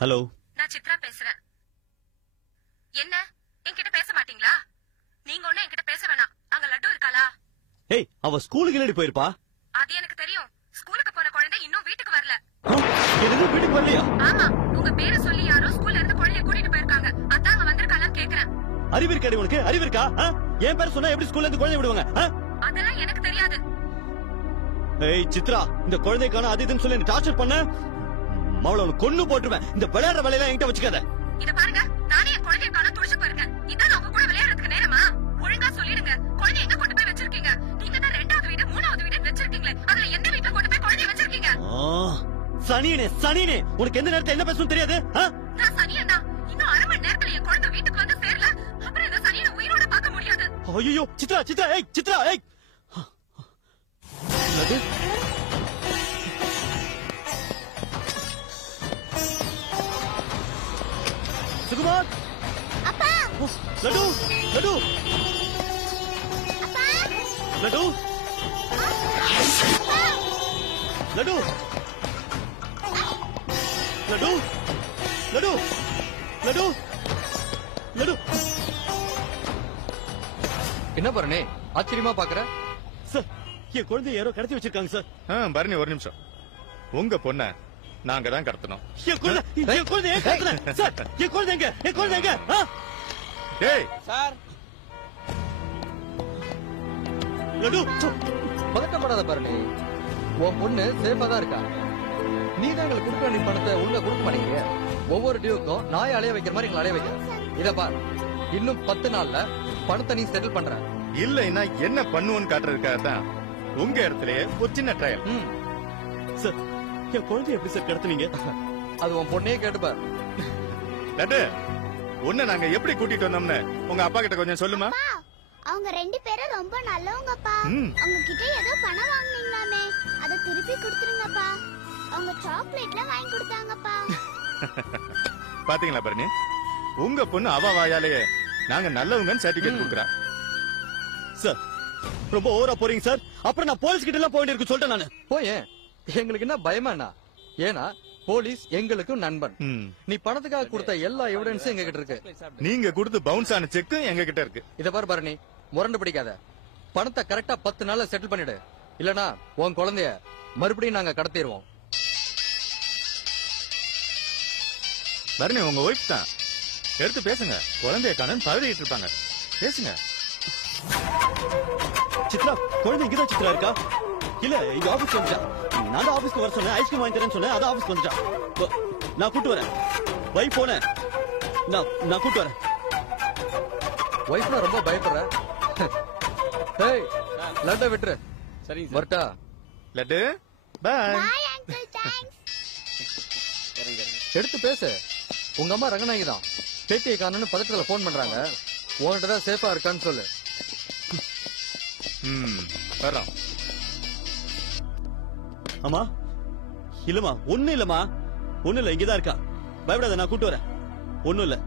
Hello, நான் சித்ரா பேசுறேன். என்ன என்கிட்ட பேச மாட்டீங்களா? நீங்க ஒண்ணு என்கிட்ட பேச வேணாம். அங்க லட்டு இருக்காளா? ஏய், அவ ஸ்கூலுக்கு இல்லடி போயிருப்பா. அது எனக்கு தெரியும். ஸ்கூலுக்கு போன குழந்தை இன்னும் வீட்டுக்கு வரல. எனக்கு வீட்டுக்கு வரலையா? ஆமா, உங்க பேரை சொல்லி யாரோ ஸ்கூல்ல இருந்து குழந்தைய கூட்டிட்டு போயிருக்காங்க. அதான் அங்க வந்திருக்காளான்னு கேக்குறேன். அறிவு இருக்காடி உனக்கு? அறிவு இருக்கா? என் பேர் சொன்னா எப்படி ஸ்கூல்ல இருந்து குழந்தை விடுவாங்க? அதெல்லாம் எனக்கு தெரியாது. ஏய் சித்ரா, இந்த குழந்தைக்கான அது இதுன்னு சொல்லி டார்ச்சர் பண்ண அவளை கொன்னு போட்டுருவேன். இந்த விளையாடுற வேலையெல்லாம் என்கிட்ட வச்சுக்காத. இத பாருங்க, நானே என் குழந்தைக்கான துடிச்சு போயிருக்கேன். இதான் உங்க கூட விளையாடுறதுக்கு நேரமா? ஒழுங்கா சொல்லிடுங்க, குழந்தை எங்க கொண்டு போய் வச்சிருக்கீங்க? நீங்க தான் 2வது வீடு 3வது வீடு வச்சிருக்கீங்களே, அதுல எந்த வீட்டுல கொண்டு போய் குழந்தைய வச்சிருக்கீங்க? சனியனே சனியனே, உனக்கு எந்த நேரத்துல என்ன பேசணும் தெரியாது? நான் சனியனா? இன்னும் 1/2 மணி நேரத்துல என் குழந்தை வீட்டுக்கு வந்து சேரல. அப்புறம் இந்த சனியனை உயிரோட பார்க்க முடியாது. ஐயோ சித்ரா சித்ரா, ஏய் சித்ரா, ஏய் லட்டு, சுகுமார், அப்பா, லட்டு லட்டு, அப்பா, லட்டு லட்டு, லட்டு லட்டு லட்டு லட்டு. என்ன பரணி ஆச்சரியமா பாக்குற? சார், என் குழந்தை யாரோ கடத்தி வச்சிருக்காங்க சார். பரணி ஒரு நிமிஷம். உங்க பொண்ண நாங்க தான் கடத்தணும். என் குழந்தை ஏன் கடத்தின? சார், என் குழந்தை எங்க? என் குழந்தை எங்க? டேய் சார், லட்டு, பதட்டப்படாத பரணி, உன் பொண்ணு சேஃபா தான் இருக்கா. நீ தான் எங்களுக்கு கொடுக்க வேண்டிய பணத்தை ஒழுங்கா கொடுக்க மாட்டேங்க. ஒவ்வொரு டியூக்கும் நாய் அலைய வைக்கிற மாதிரி எங்களை அலைய வைக்கிற. இத பார், இன்னும் 10 நாள்ல பணத்தை நீ செட்டில் பண்ற. இல்லைன்னா என்ன பண்ணுவோன்னு காட்டுறதுக்காக தான் உங்க இடத்துலயே ஒரு சின்ன ட்ரையல். சார், என் குழந்தை எப்படி சார் கடத்துனீங்க? அது உன் பொண்ணே கேட்டுப்பார். லட்டு, உன்னை நாங்க எப்படி கூட்டிட்டு வந்தோம்னு உங்க அப்பா கிட்ட கொஞ்சம் சொல்லுமா. அவங்க 2 பேரும் ரொம்ப நல்லவங்கப்பா. அவங்க கிட்ட ஏதோ பணம் வாங்குனீங்களாமே, அத திருப்பி கொடுத்துருங்கப்பா. அவங்க சாக்லேட்ல வாங்கி கொடுத்தாங்கப்பா. பாத்தீங்களா பரணி, உங்க பொண்ணு அவ வாயாலேயே நாங்க நல்லவங்கன்னு சர்டிபிகேட் கொடுக்குறா. சார், ரொம்ப ஓவரா போறீங்க சார். அப்புறம் நான் போலீஸ் கிட்ட எல்லாம் போயிட்டு இருக்கு சொல்லிட்டேன் நானு. போயே, எங்களுக்கு என்ன பயமா என்ன? ஏன்னா போலீஸ் எங்களுக்கும் நண்பன். நீ பணத்துக்காக கொடுத்த எல்லா எவிடன்ஸும் எங்க கிட்ட இருக்கு. நீங்க கொடுத்து பவுன்ஸ் ஆன செக் எங்க கிட்ட இருக்கு. இத பாரு பரணி, முரண்டு பிடிக்காத. பணத்தை கரெக்டா 10 நாள்ல செட்டில் பண்ணிடு. இல்லனா உன் குழந்தைய மறுபடியும் நாங்க கடத்திடுவோம். பரணி உங்க ஒய்ஃப் தான், எடுத்து பேசுங்க. குழந்தைய காணன்னு பதறிட்டு இருப்பாங்க, பேசுங்க. சித்ரா, குழந்தை இங்கதான் சித்ரா இருக்கா? இல்ல, இங்க ஆபீஸ்க்கு வந்துச்சா? நான் தான் ஆபீஸ்க்கு வர சொன்னேன், ஐஸ்கிரீம் வாங்கி தரேன்னு சொன்னேன், அதான் ஆபீஸ்க்கு வந்துச்சா? நான் கூட்டு வரேன். வைஃப் போனேன், நான் கூட்டு வரேன். ஒய்ஃப்னா ரொம்ப பயப்படுற. ஏய், லட்ட விட்டுரு. சரி வரட்டா? Laddu, bye. Bye uncle, thanks. எடுத்து பேசு. உங்க அம்மா ரங்கநாயகி தான். பேட்டியை காணன்னு பதட்டத்துல போன் பண்றாங்க. உன்கிட்ட தான் சேஃபா இருக்கான்னு சொல்லு. வரோம். அம்மா, இல்லம்மா, ஒண்ணு இல்லம்மா, ஒண்ணு இல்ல, இங்கதான் இருக்கா. பயப்படாத, நான் கூட்டு வரேன். ஒண்ணும் இல்ல.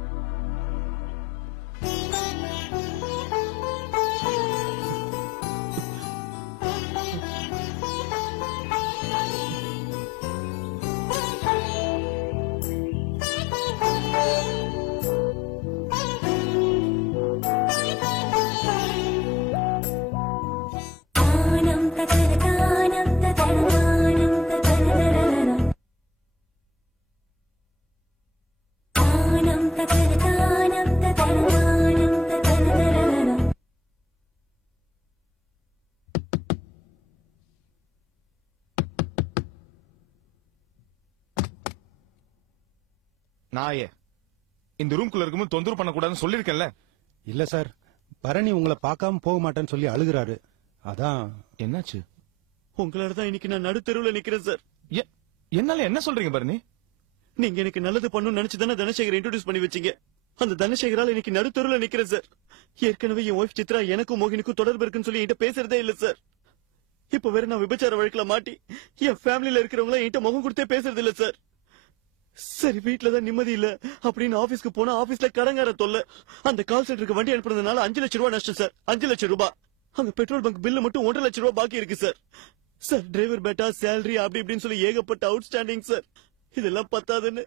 நாயே, இந்த ரூம்குள்ள இருக்கும்போது தொந்தரவு பண்ண கூடாதுன்னு சொல்லிருக்கேன்ல. இல்ல சார், பரணி உங்களை பார்க்காம போக மாட்டேன்னு சொல்லி அழுகுறாரு. அதான். என்னாச்சு? உங்களோட தான் இன்னைக்கு நான் நடுத்தெருவுல நிக்கிறேன் சார். என்னால என்ன சொல்றீங்க பரணி? நீங்க எனக்கு நல்லது பண்ணணும்னு நினைச்சுதானே தனசேகர் இன்ட்ரோடியூஸ் பண்ணி வச்சீங்க. அந்த தனசேகரால இன்னைக்கு நடுத்தெருவுல நிக்கிறேன் சார். ஏற்கனவே என் ஒய்ஃப் சித்ரா எனக்கும் மோகினிக்கும் தொடர்பு இருக்குன்னு சொல்லி என்கிட்ட பேசுறதே இல்ல சார். இப்ப வேற நான் விபச்சார வழக்குல மாட்டி என் ஃபேமிலில இருக்கிறவங்கள என்கிட்ட முகம் கொடுத்தே பேசுறது இல்ல சார். சரி, வீட்டுலதான் நிம்மதி இல்ல அப்படின்னு ஆபீஸ்க்கு போனா ஆபீஸ்ல கடங்கார தொல்லை. அந்த கால் சென்டருக்கு வண்டி அனுப்புறதுனால 5 லட்சம் ரூபாய் நஷ்டம் சார். 5 லட்சம் ரூபாய். அங்க பெட்ரோல் பங்க் பில்லு மட்டும் 1.5 லட்சம் ரூபாய் பாக்கி இருக்கு சார். சார், டிரைவர் பேட்டா, சேலரி அப்படி இப்படின்னு சொல்லி ஏகப்பட்ட அவுட்ஸ்டாண்டிங் சார். இதெல்லாம் பத்தாதுன்னு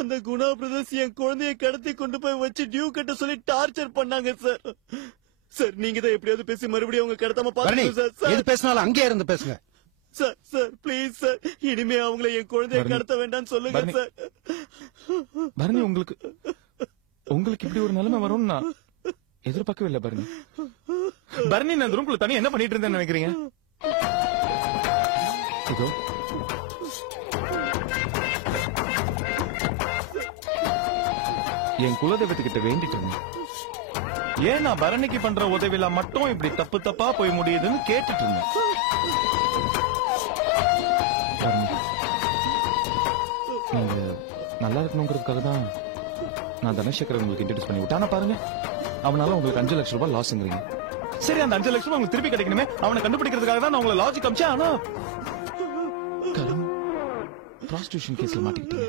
அந்த குணா பிரதர்ஸ் என் குழந்தைய கடத்தி கொண்டு போய் வச்சு டியூ கட்ட சொல்லி டார்ச்சர் பண்ணாங்க சார். சார் நீங்க தான் எப்படியாவது பேசி மறுபடியும் அவங்க கடத்தாம பரணி, பாருங்க சார். எது பேசினாலும் அங்கே இருந்து பேசுங்க. சார் சார் ப்ளீஸ் சார், இனிமே அவங்கள என் குழந்தைய பரணி, கடத்த வேண்டாம்னு சொல்லுங்க பரணி. சார். பரணி, உங்களுக்கு இப்படி ஒரு நிலைமை வரும்னு நான் எதிர்பார்க்கவே இல்லை பரணி. பரணி, நான் ரூம்குள்ள தனியா என்ன பண்ணிட்டு இருந்தேன்னு நினைக்கிறீங்க? இதோ என் குலதெய்வத்துக்கிட்ட வேண்டிட்டு இருந்தேன். ஏன் நான் பரணிக்கு பண்ற உதவியில மட்டும் இப்படி தப்பு தப்பா போய் முடியுதுன்னு கேட்டுட்டு இருந்தேன். பரணி, நீங்க நல்லா இருக்கணுங்கிறதுக்காக தான் நான் தனசேகரை உங்களுக்கு இன்ட்ரோடியூஸ் பண்ணி விட்டேன். ஆனா பாருங்க, அவனால உங்களுக்கு 5 லட்சம் ரூபாய் லாஸ்ங்கிறீங்க. சரி, அந்த 5 லட்சம் உங்களுக்கு திருப்பி கிடைக்கணுமே, அவனை கண்டுபிடிக்கிறதுக்காக தான் நான் உங்களை லாஜிக் அமிச்சேன். ஆனா ப்ராஸ்டியூஷன் கேஸ்ல மாட்டிக்கிட்டீங்க.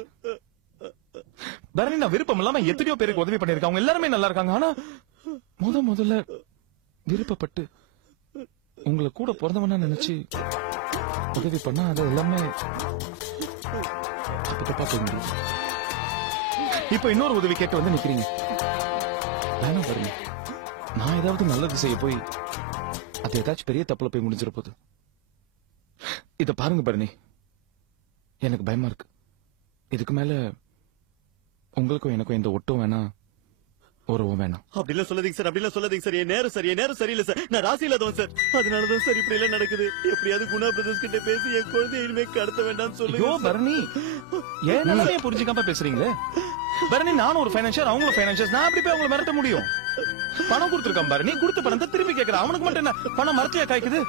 பரணி, நான் விருப்பம் இல்லாம எத்தனையோ பேருக்கு உதவி பண்ணிருக்கேன். அவங்க எல்லாருமே நல்லா இருக்காங்க. ஆனா முதல்ல விருப்பப்பட்டு உங்களை கூட பிறந்தவனா நினைச்சு உதவி பண்ணா அது எல்லாமே தப்பு தப்பா போய் முடியும். இப்ப இன்னொரு உதவி கேட்டு வந்து நிக்கிறீங்க. வேணாம் பரணி, நான் ஏதாவது நல்லது செய்ய போய் அது ஏதாச்சும் பெரிய தப்புல போய் முடிஞ்சிட போகுது. இத பாருங்க பரணி, எனக்கு பயமா இருக்கு. இதுக்கு மேல உங்களுக்கும் எனக்கும் எந்த ஒட்டும் வேணாம், உறவும் வேணாம். அப்படிலாம் சொல்லாதீங்க சார், அப்படிலாம் சொல்லாதீங்க சார். என் நேரம் சரியில்லை சார். நான் ராசி இல்லாதவன் சார். அதனாலதான் சார் இப்படி எல்லாம் நடக்குது. எப்படியாவது குணா பிரதர்ஸ் கிட்ட பேசி என் குழந்தைய இனிமே கடத்த வேண்டாம்னு ஐயோ சொல்லுங்க சார். பரணி, ஏன் நிலைமையை புரிஞ்சுக்காம பேசுறீங்களே? பரணி, நானும் ஒரு பைனான்சியர், அவங்களும் பைனான்சியர். நான் அப்படி போய் அவங்களை மிரட்ட முடியும்? பணம் கொடுத்துருக்கான் பரணி, கொடுத்த பணத்தை திருப்பி கேட்கிறேன். அவனுக்கு மட்டும் என்ன பணம் மரத்தையா காய்க்குது?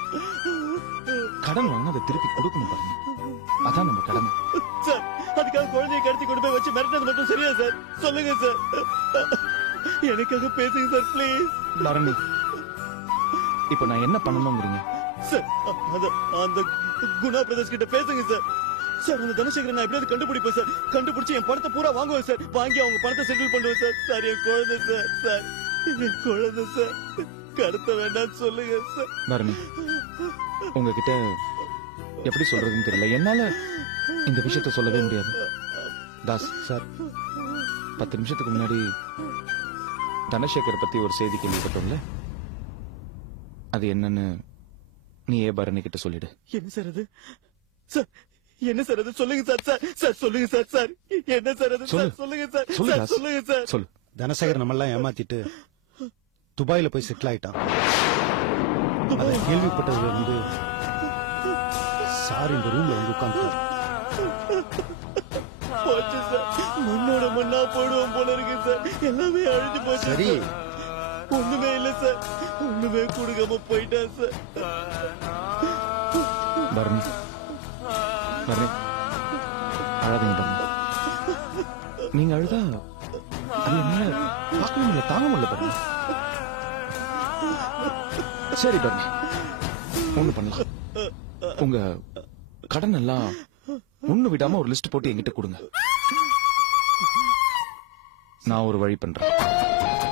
கடன் வாங்க அதை திருப்பி கொடுக்கணும் பரணி, அதான் நம்ம கடமை. சார், அதுக்காக குழந்தைய கடத்தி கொண்டு போய் வச்சு மிரட்டது மட்டும் சரியா சார்? சொல்லுங்க சார், எனக்காக பேசுங்க சார் ப்ளீஸ். பரணி, இப்ப நான் என்ன பண்ணணுங்கிறீங்க? சார், அந்த குணா பிரதர்ஸ் கிட்ட பேசுங்க சார். சார், அந்த தனசேகரன் நான் எப்படியாவது கண்டுபிடிப்பேன் சார். கண்டுபிடிச்சு என் பணத்தை பூரா வாங்குவேன் சார். வாங்கி அவங்க பணத்தை செட்டில் பண்ணுவேன் சார். சார், என் குழந்தை சார். சார், என் குழந்தை சார். கடத்த வேண்டாம் சொல்லுங்க சார். பரணி, உங்ககிட்ட எப்படி சொல்றதுன்னு தெரியல. என்னால இந்த விஷயத்த சொல்லவே முடியாது. தாஸ் சார், 10 நிமிஷத்துக்கு முன்னாடி தனசேகர் பத்தி ஒரு செய்தி கேள்விப்பட்டோம்ல, அது என்னன்னு நீ பரணி கிட்ட சொல்லிடு. என்ன சார் அது? சார், என்ன சார் அது? சொல்லுங்க சார். சார் சார் சொல்லுங்க சார். சார், என்ன சார் அது? சொல்லு. சார், சொல்லுங்க சார். சொல்லு சார், தாஸ். சொல்லுங்க சார். சொல்லு. தனசேகர் நம்மெல்லாம் ஏமாத்திட்டு துபாயில போய் செட்டில் ஆயிட்டான். அதை கேள்விப்பட்டதுல இருந்து சார் இந்த ரூம்ல வந்து உட்கார்ந்து போச்சு சார். மண்ணோட மண்ணா போடுவோம் போல இருக்கு சார். எல்லாமே அழிஞ்சு போச்சு. சரி, ஒண்ணுமே இல்ல சார். ஒண்ணுமே கொடுக்காம போயிட்டான் சார். பரணி, பரணி, அழாதீங்க பரணி. நீங்க அழுதா அது என்ன பார்க்க முடியல, தாங்க முடியல பரணி. சரி பரணி, ஒண்ணு பண்ணலாம். உங்க கடன் எல்லாம் ஒண்ணு விடாம ஒரு லிஸ்ட் போட்டு என்கிட்ட கொடுங்க. நான் ஒரு வழி பண்றேன்.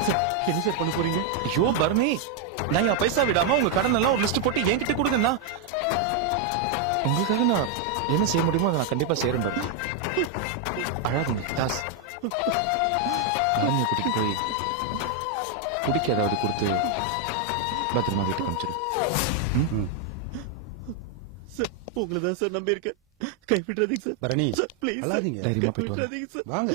சார், என்ன சார் பண்ண போறீங்க? ஐயோ பரணி, நான் என் பைசா விடாம உங்க கடன் எல்லாம் ஒரு லிஸ்ட் போட்டு என்கிட்ட கொடுங்கன்னா உங்களுக்காக நான் என்ன செய்ய முடியுமோ அதை நான் கண்டிப்பா செய்யறேன் பரணி. அழாதீங்க தாஸ். அழமையை கூட்டிட்டு போய் குடிக்க ஏதாவது கொடுத்து பத்திரமா வீட்டுக்கு அனுப்பிச்சிடு. சார், உங்களை தான் சார் நம்பி இருக்கேன். கைவிட்டுறாதீங்க sir. Bharani, sir, please sir. அழாதீங்க. தைரியமா போயிட்டு வாங்க. கைவிட்டுறாதீங்க சார். வாங்க.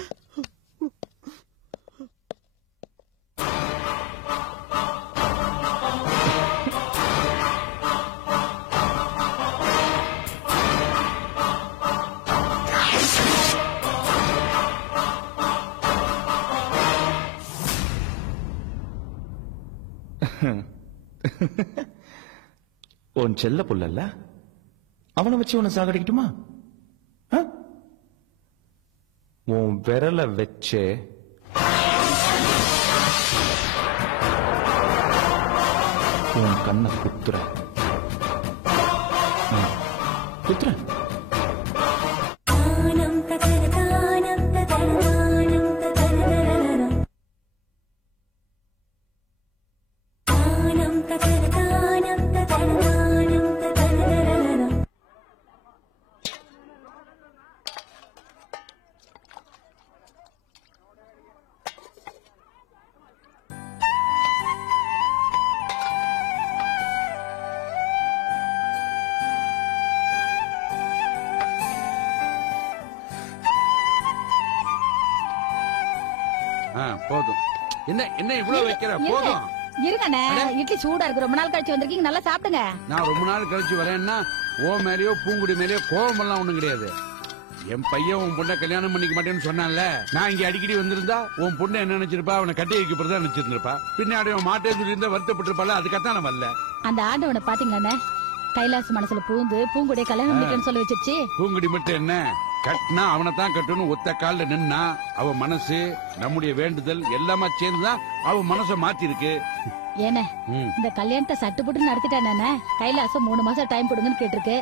உன் செல்ல புள்ளல்ல, அவனை வச்சு உன்னை சாகடிக்கட்டுமா? ஆ? உன் விரல வச்சு உன் கண்ணை குத்துற. குத்துற. போதும். என்ன என்ன இவ்வளவு வைக்கிற? போதும் இருங்கண்ணே, இட்லி சூடா இருக்கு. ரொம்ப நாள் கழிச்சு வந்திருக்கீங்க, நல்லா சாப்பிடுங்க. நான் ரொம்ப நாள் கழிச்சு வரேன்னா ஓ மேலயோ பூங்குடி மேலயோ கோபம் எல்லாம் ஒண்ணும் கிடையாது. என் பையன் உன் பொண்ணை கல்யாணம் பண்ணிக்க மாட்டேன்னு சொன்னான்ல, நான் இங்க அடிக்கடி வந்திருந்தா உன் பொண்ணு என்ன நினைச்சிருப்பா, அவனை கட்டி வைக்க போறதா நினைச்சிருந்திருப்பா. பின்னாடி அவன் மாட்டேன்னு சொல்லியிருந்தா வருத்தப்பட்டிருப்பாள். அதுக்காகத்தான் நான் வரல. அந்த ஆண்டவனை பாத்தீங்களாண்ணே, கைலாச மனசுல பூந்து பூங்குடிய கல்யாணம் பண்ணிக்கன்னு சொல்லி வச்சிருச்சு. பூங்குடி மட்டும் என்ன, கட்டினா அவனை தான் கட்டணும் ஒத்த காலில் நின்னா அவன் மனசு நம்முடைய வேண்டுதல் எல்லாமே சேர்ந்துதான் அவன் மனசை மாத்தி இருக்கு. ஏனே இந்த கல்யாணத்தை சட்டுப்பட்டு நடத்திட்டானே, கைலாசம் 3 மாசம் டைம் கொடுங்கன்னு கேட்டிருக்கு.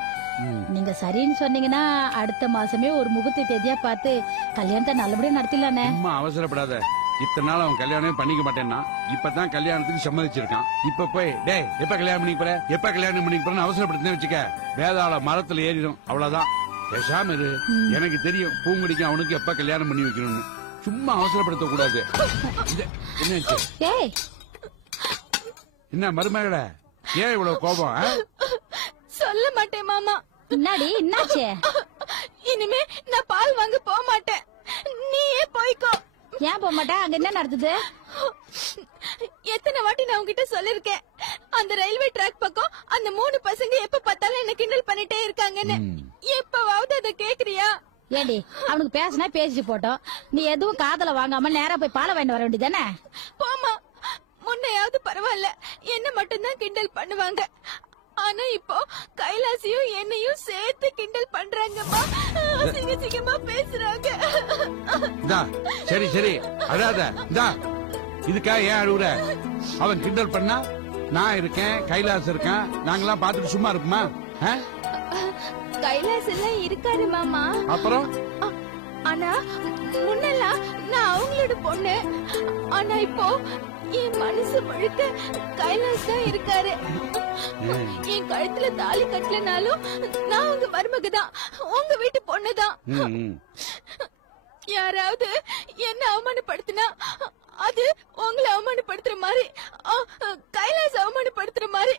நீங்க சரின்னு சொன்னீங்கன்னா அடுத்த மாசமே ஒரு முகூர்த்த தேதியா பார்த்து கல்யாணத்தை நல்லபடியா நடத்திடலானே. சும்மா அவசரப்படாத. இத்தனை நாள் அவன் கல்யாணமே பண்ணிக்க மாட்டேன்னா இப்பதான் கல்யாணத்துக்கு சம்மதிச்சிருக்கான். இப்ப போய் டேய் எப்ப கல்யாணம் பண்ணிக்க போற, எப்ப கல்யாணம் பண்ணிக்க போறேன்னு அவசரப்படுத்தினே வச்சுக்க, வேதாள மரத்துல ஏறிடும். அவ்வளவுதான். பேசாம இரு. எனக்கு தெரியும் பூங்குடிக்கு அவனுக்கு எப்ப கல்யாணம் பண்ணி வைக்கணும்னு. சும்மா அவசரப்படுத்த கூடாது. என்ன என்ன மருமகள, ஏன் இவ்வளவு கோபம்? சொல்ல மாட்டேன் மாமா. முன்னாடி என்னாச்சு? இனிமே நான் பால் வாங்க போக மாட்டேன். நீயே போய்க்கோ. ஏன் போக மாட்டேன்? அங்க என்ன நடக்குது? எத்தனை வாட்டி நான் உங்ககிட்ட சொல்லிருக்கேன், அந்த ரயில்வே ட்ராக் பக்கம் அந்த 3 பசங்க எப்ப பார்த்தாலும் என்ன கிண்டல் பண்ணிட்டே இருக்காங்கன்னு. எப்பவாவது அதை கேக்குறியா? ஏடி, அவனுக்கு பேசினா பேசிட்டு போட்டோம். நீ எதுவும் காதல வாங்காம நேரா போய் பாலை வாங்கிட்டு வர வேண்டியதானே? போமா, முன்னையாவது பரவாயில்ல, என்ன மட்டும்தான் கிண்டல் பண்ணுவாங்க. ஆனா இப்போ கைலாசியும் என்னையும் சேர்த்து கிண்டல் பண்றாங்கம்மா. சிங்கமா பேசுறாங்க. சரி சரி அழாத. இதுக்கா ஏன் அழுகுற? அவன் கிண்டல் பண்ணா நான் இருக்கேன், கைலாஸ் இருக்கான், நாங்கெல்லாம் பாத்துட்டு சும்மா இருக்குமா? கைலாஸ் எல்லாம் இருக்காரு மாமா. அப்புறம் ஆனா முன்னெல்லாம் நான் அவங்களோட பொண்ணு. ஆனா இப்போ என் மனசு முழுக்க கைலாஸ் தான் இருக்காரு. என் கழுத்துல தாலி கட்டலனாலும் நான் உங்க மருமகதான், உங்க வீட்டு பொண்ணுதான். யாராவது என்ன அவமானப்படுத்தினா அது உங்களை அவமானப்படுத்துற மாதிரி, கைலாஸ் அவமானப்படுத்துற மாதிரி.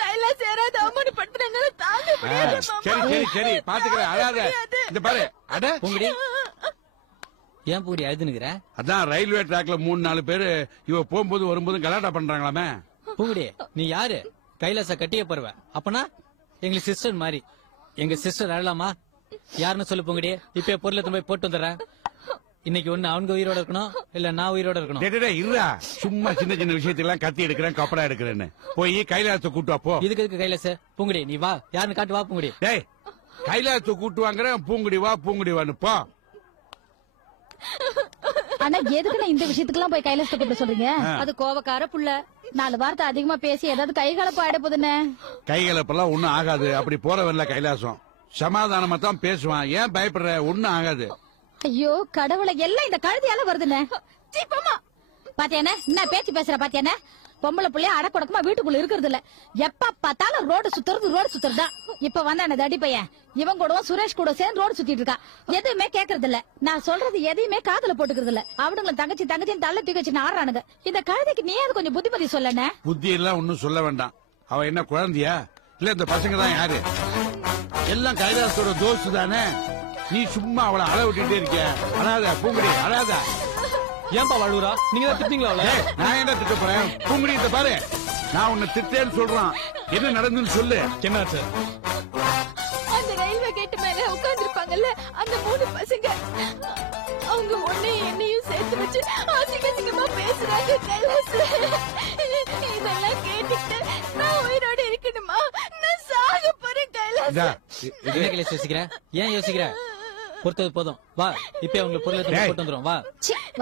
கைலாஸ் யாராவது அவமானப்படுத்துறதுனால தாங்க முடியாது. சரி சரி சரி பாத்துக்கிறேன், அழாத. இந்த பாரு, அட பூங்குடி, ஏன் பூங்குடி அழுதுனுக்குற? அதான் ரயில்வே ட்ராக்ல 3-4 பேரு இவ போகும்போது வரும்போது கலாட்டா பண்றாங்களாமே. பூங்குடி, நீ யாரு? கைலாச கட்டிய பருவ. அப்பனா எங்களுக்கு சிஸ்டர் மாதிரி. எங்க சிஸ்டர் அழலாமா? யாருன்னு சொல்லு பூங்குடி. இப்ப பொருளை போய் போட்டு வந்துடுறேன். இன்னைக்கு ஒண்ணு அவங்க உயிரோட இருக்கணும், இல்ல நான் உயிரோட இருக்கணும். இருடா, சும்மா சின்ன சின்ன விஷயத்துக்கெல்லாம் கத்தி எடுக்கிறேன், கப்படா எடுக்கிறேன்னு போய் கைலாசத்தை கூட்டு வா போ. இதுக்கு எதுக்கு கைலாச? பூங்குடி நீ வா, யாருன்னு காட்டு வா பூங்குடி. டேய், கைலாசத்தை கூட்டு வாங்குறேன், பூங்குடி வா பூங்குடி வான்னு போ. ஆனா எதுக்கு இந்த விஷயத்துக்கெல்லாம் போய் கைலாசத்தை கூப்பிட சொல்றீங்க? அது கோவக்கார புள்ள. 4 வார்த்தை அதிகமா பேசி ஏதாவது கைகலப்பு ஆயிட போதுன்னு. கைகலப்பெல்லாம் ஒண்ணும் ஆகாது. அப்படி போறவல்ல கைலாசம், சமாதானமா தான் பேசுவான். ஏன் பயப்படுற? ஒண்ணும் ஆகாது. ஐயோ கடவுளை, எல்லாம் இந்த கழுதியால வருதுன்னு. பாத்தியானே என்ன பேச்சு பேசுற? பாத்தியானே பொம்பளை புள்ளைய அடக்குடக்கமா வீட்டுக்குள்ள இருக்கிறது இல்ல. எப்ப பார்த்தாலும் ரோடு சுத்துறதுதான். இப்ப வந்தான தடி பையன், இவன் கூடவும் சுரேஷ் கூட சேர்ந்து ரோடு சுத்திட்டு இருக்கா. எதுவுமே கேக்குறது இல்ல. நான் சொல்றது எதையுமே காதுல போட்டுக்கிறது இல்ல. அவனுங்களை தங்கச்சி தள்ள தூக்கி வச்சு ஆடுறானுங்க. இந்த கழுதைக்கு நீ அது கொஞ்சம் புத்திமதி சொல்லனே. புத்தி எல்லாம் ஒன்னும் சொல்ல வேண்டாம். அவ என்ன குழந்தையா? இல்ல இந்த பசங்க தான் யாரு? எல்லாம் கைலாசத்தோட தோஸ்து தானே. நீ சும்மா அவளை அள விட்டுட்டே இருக்க. அழாத பூங்குடி, அழாத. ஏன்பா வாழுறா? நீங்க தான் திட்டீங்களா அவளை? நான் என்ன திட்ட போறேன்? பூங்குடி இந்த பாரு, நான் உன்னை திட்டேன்னு சொல்றான். என்ன நடந்துன்னு சொல்லு. என்னாச்சு? அந்த ரயில்வே கேட்டு மேல உட்கார்ந்து இருப்பாங்கல்ல அந்த 3 பசங்க, அவங்க உன்னையும் என்னையும் சேர்த்து வச்சு அசிங்கமா பேசுறாங்க. கைலாஸ், இதெல்லாம் கேட்டுட்டு நான் உயிரோட இருக்கணுமா? நான் சாக போறேன் கைலாஸ். என்ன கைலாஸ் யோசிக்கிற? ஏன் யோசிக்கிற? பொறுத்தது போதும், வா. இப்ப உங்களுக்கு பொருளை போட்டு வந்துரும், வா.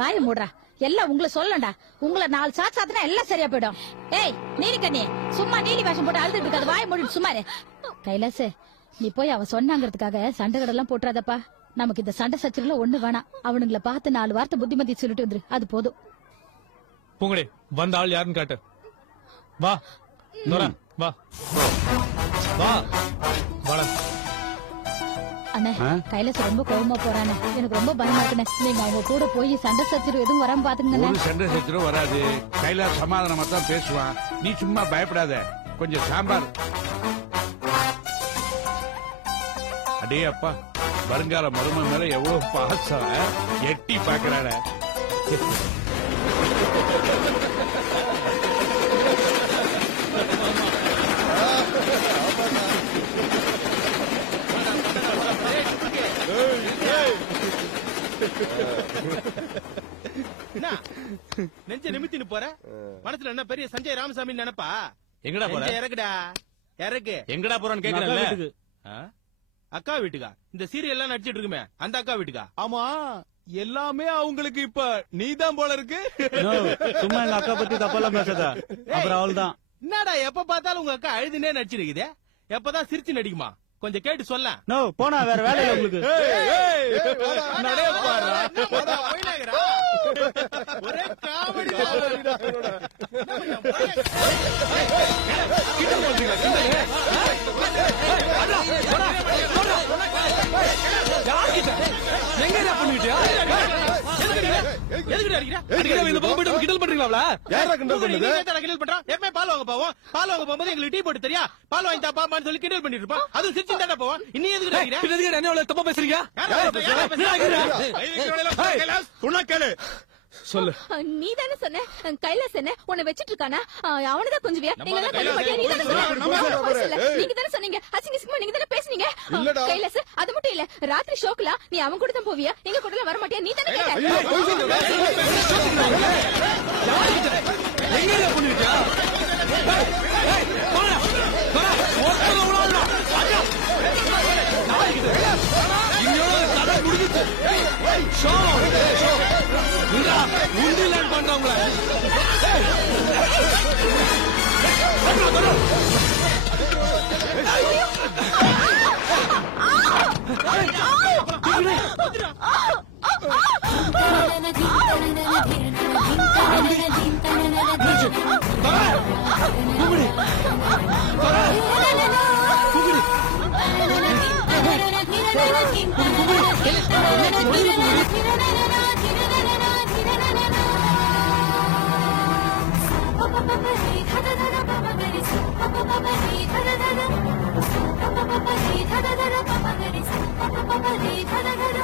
வாய மூடுறா. எல்லாம் உங்களை சொல்லண்டா. உங்களை 4 சாத்தினா எல்லாம் சரியா போயிடும். ஏய் நீலி கண்ணி, சும்மா நீலி வேஷம் போட்டு அழுதுட்டு இருக்காது. வாய மூடிட்டு சும்மாரு. கைலாஸ், நீ போய் அவ சொன்னாங்கிறதுக்காக சண்டை கடெல்லாம் போட்டுறாதப்பா. நமக்கு இந்த சண்டை சச்சரவுல ஒண்ணு வேணாம். அவனுங்களை பார்த்து 4 வார்த்தை புத்திமதி சொல்லிட்டு வந்துரு, அது போதும். பூங்குடி, வந்த ஆள் யாருன்னு காட்டு. வா நோரா, வா வா வாடா. அண்ணே, கைலாஸ் ரொம்ப கோவமா போறானே, எனக்கு ரொம்ப பயமா இருக்குண்ணே. நீங்க அவங்க கூட போய் சண்டை சச்சரவு எதுவும் வராம பாத்துங்க. ஒரு சண்டை சச்சரவு வராது. கைலாஸ் சமாதானமா தான் பேசுவான். நீ சும்மா பயப்படாத. கொஞ்சம் சாம்பார். அடே அப்பா, வருங்கால மருமன் மேல எவ்வளவு பாசம். எட்டி பாக்குறாட. என்ன நெஞ்ச நிமித்தின்னு போற மனசுல என்ன பெரிய சஞ்சய் ராமசாமி நினைப்பா எங்கடா போற இறக்குடா இறக்கு எங்கடா போறான்னு கேக்குறேன் அக்கா வீட்டுக்கா இந்த சீரியல் எல்லாம் நடிச்சிட்டு இருக்குமே அந்த அக்கா வீட்டுக்கா ஆமா எல்லாமே அவங்களுக்கு இப்ப நீதான் போல இருக்கு சும்மா எங்க அக்கா பத்தி தப்பெல்லாம் பேசாத அப்புறம் அவள் தான் என்னடா எப்ப பார்த்தாலும் உங்க அக்கா அழுதுனே நடிச்சிருக்குதே எப்பதான் சிரிச்சு நடிக்குமா கொஞ்சம் கேட்டு சொல்ல போனா வேற வேலையில உங்களுக்கு ஒரே காமெடி பால் வாங்க போவோம் பால் வாங்க போகும்போது எங்களுக்கு டீ போட்டு தெரியா பால் வாங்கி தாப்பான்னு சொல்லி கிண்டல் பண்ணிட்டு இருப்போம் அதுவும் சிரிச்சு தானே போவோம் இன்னும் எதுக்கு என்ன தப்பா பேசுறீங்க சொல்லு நீ தானே சொன்ன கைலாஸ் என்ன உன்னை வச்சிட்டு இருக்கானா அவனதான் கொஞ்சம் நீங்க தானே சொன்னீங்க அசிங்கமா நீங்க தானே பேசுனீங்க கைலாஸ் அது மட்டும் இல்ல ராத்திரி ஷோக்குல நீ அவன் கூட தான் போவியா எங்க கூட வர மாட்டியா நீ தானே பண்றவங்கள Papa,